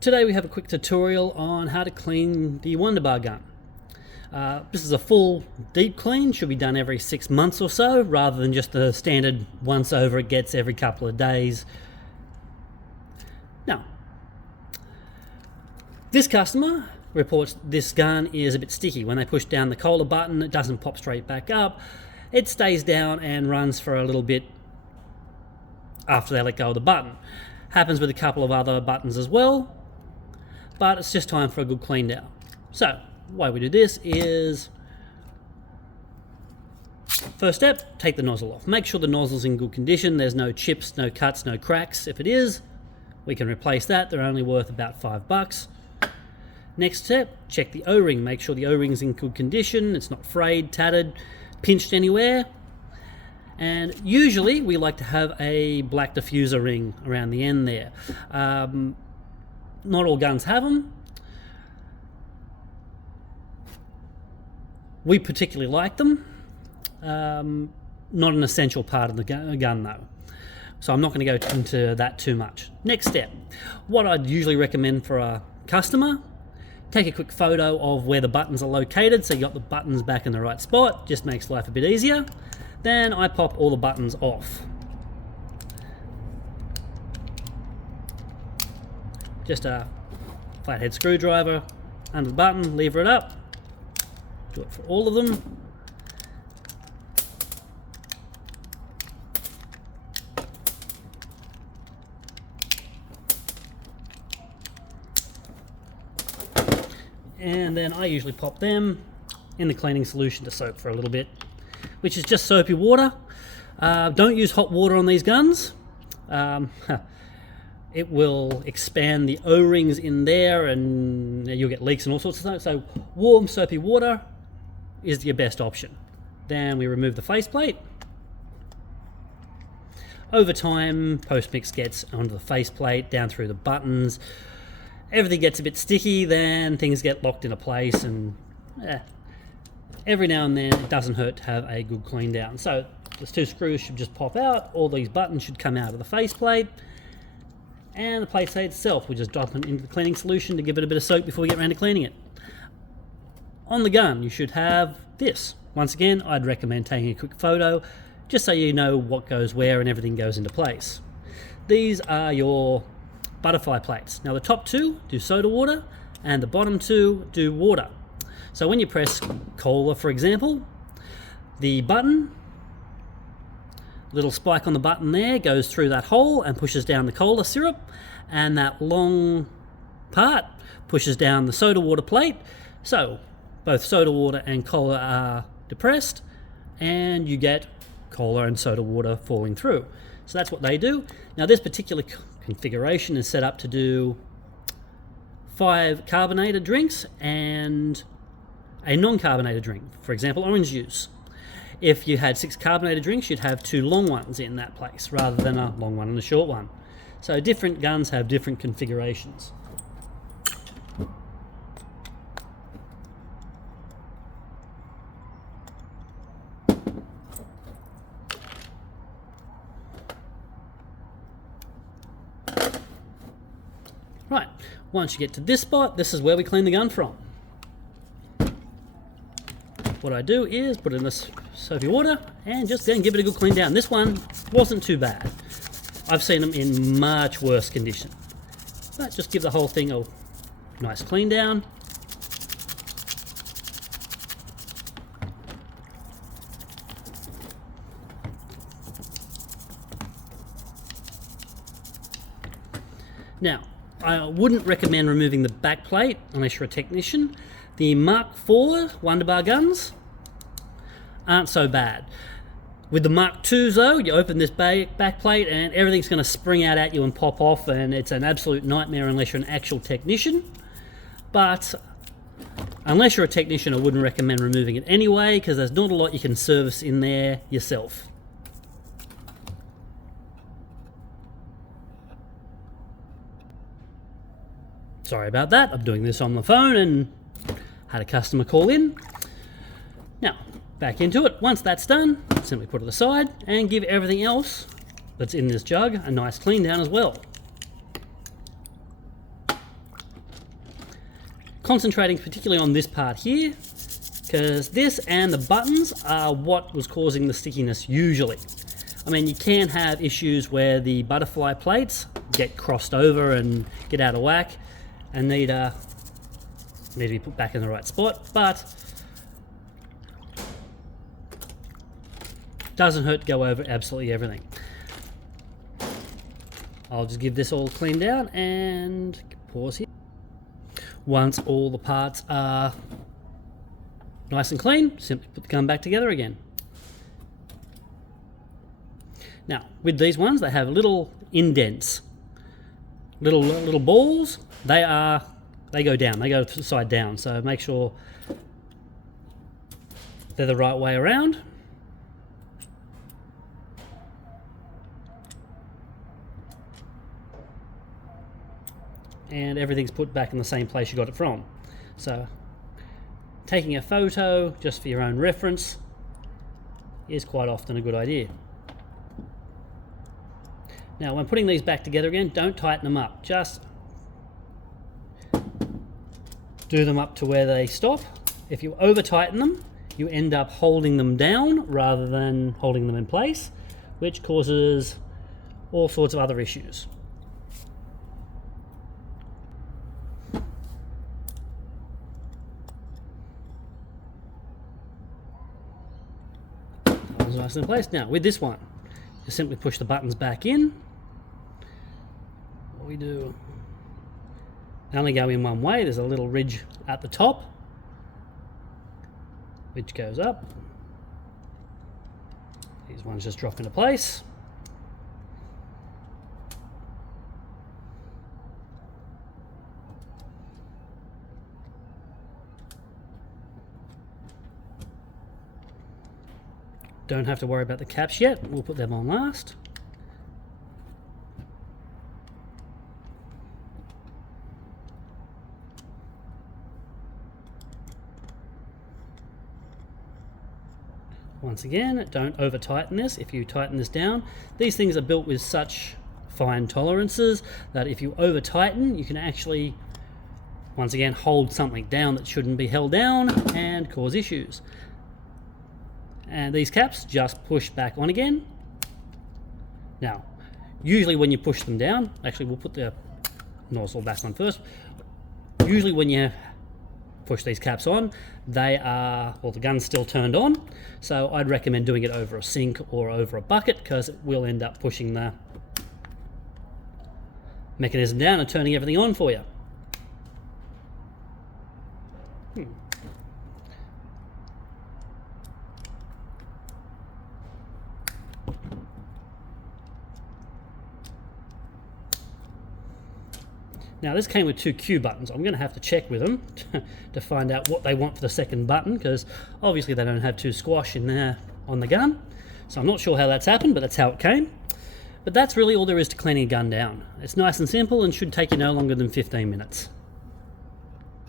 Today we have a quick tutorial on how to clean the Wunderbar gun. This is a full deep clean, should be done every 6 months or so, rather than just the standard once over it gets every couple of days. Now, this customer reports this gun is a bit sticky. When they push down the collar button, it doesn't pop straight back up. It stays down and runs for a little bit after they let go of the button. Happens with a couple of other buttons as well, but it's just time for a good clean down. So, the way we do this is, first step, take the nozzle off. Make sure the nozzle's in good condition. There's no chips, no cuts, no cracks. If it is, we can replace that. They're only worth about $5. Next step, check the O-ring. Make sure the O-ring's in good condition. It's not frayed, tattered, pinched anywhere. And usually we like to have a black diffuser ring around the end there. Not all guns have them. We particularly like them. Not an essential part of the gun though. So I'm not going to go into that too much. Next step, what I'd usually recommend for a customer, take a quick photo of where the buttons are located so you got the buttons back in the right spot. Just makes life a bit easier. Then I pop all the buttons off. Just a flathead screwdriver under the button, lever it up. Do it for all of them. And then I usually pop them in the cleaning solution to soak for a little bit, which is just soapy water. Don't use hot water on these guns. It will expand the O-rings in there and you'll get leaks and all sorts of stuff. So warm soapy water is your best option. Then we remove the faceplate. Over time, post-mix gets onto the faceplate, down through the buttons. Everything gets a bit sticky, then things get locked into place, and every now and then it doesn't hurt to have a good clean down. So those two screws should just pop out, all these buttons should come out of the faceplate, and the plate itself, we just drop it into the cleaning solution to give it a bit of soak before we get around to cleaning it. On the gun, you should have this. Once again, I'd recommend taking a quick photo, just so you know what goes where and everything goes into place. These are your butterfly plates. Now the top two do soda water, and the bottom two do water. So when you press cola, for example, the button, little spike on the button there goes through that hole and pushes down the cola syrup, and that long part pushes down the soda water plate. So both soda water and cola are depressed, and you get cola and soda water falling through. So that's what they do. Now this particular configuration is set up to do 5 carbonated drinks and a non-carbonated drink, for example orange juice. If you had 6 carbonated drinks, you'd have 2 long ones in that place rather than a long one and a short one. So different guns have different configurations. Right, once you get to this spot, this is where we clean the gun from. What I do is put it in this soapy water and just then give it a good clean down. This one wasn't too bad. I've seen them in much worse condition. But just give the whole thing a nice clean down. Now, I wouldn't recommend removing the back plate unless you're a technician. The Mark IV Wunderbar guns aren't so bad. With the Mark IIs though, you open this back plate and everything's going to spring out at you and pop off, and it's an absolute nightmare unless you're an actual technician. But unless you're a technician, I wouldn't recommend removing it anyway, because there's not a lot you can service in there yourself. Sorry about that, I'm doing this on the phone and had a customer call in. Now, back into it. Once that's done, simply put it aside and give everything else that's in this jug a nice clean down as well. concentrating particularly on this part here, because this and the buttons are what was causing the stickiness usually. I mean, you can have issues where the butterfly plates get crossed over and get out of whack and need to be put back in the right spot, but doesn't hurt to go over absolutely everything. I'll just give this all cleaned out and pause here. Once all the parts are nice and clean, simply put the gun back together again. Now, with these ones, they have little indents, little balls. They go down, they go side down, so make sure they're the right way around. And everything's put back in the same place you got it from. So taking a photo just for your own reference is quite often a good idea. Now when putting these back together again, don't tighten them up, just do them up to where they stop. If you over tighten them, you end up holding them down rather than holding them in place, which causes all sorts of other issues. Nice in place. Now with this one, you simply push the buttons back in. What we do, they only go in one way. There's a little ridge at the top which goes up. These ones just drop into place. Don't have to worry about the caps yet, we'll put them on last. Once again, don't over tighten this. If you tighten this down, these things are built with such fine tolerances that if you over tighten, you can actually, once again, hold something down that shouldn't be held down and cause issues. And these caps just push back on again. Now, usually when you push them down, actually we'll put the nozzle back on first. Usually when you push these caps on, they are, well, the gun's still turned on, so I'd recommend doing it over a sink or over a bucket because it will end up pushing the mechanism down and turning everything on for you. Now this came with two Q buttons. I'm going to have to check with them to find out what they want for the second button, because obviously they don't have two squash in there on the gun. So I'm not sure how that's happened, but that's how it came. But that's really all there is to cleaning a gun down. It's nice and simple and should take you no longer than 15 minutes.